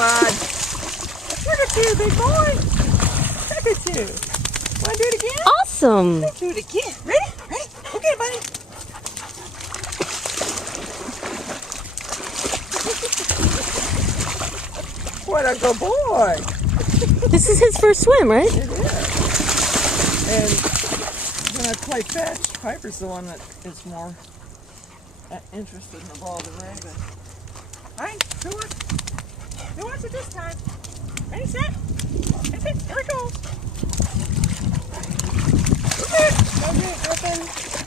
bud. Look at you, big boy. Look at you. Want to do it again? Awesome. Let's do it again. Ready? Ready? Okay, buddy. What a good boy. This is his first swim, right? It is. And when I play fetch, Piper's the one that is more interested in the ball than Ray. But all right, who wants it this time? Ready, set? That's it. Here it goes. Okay, Gryphon.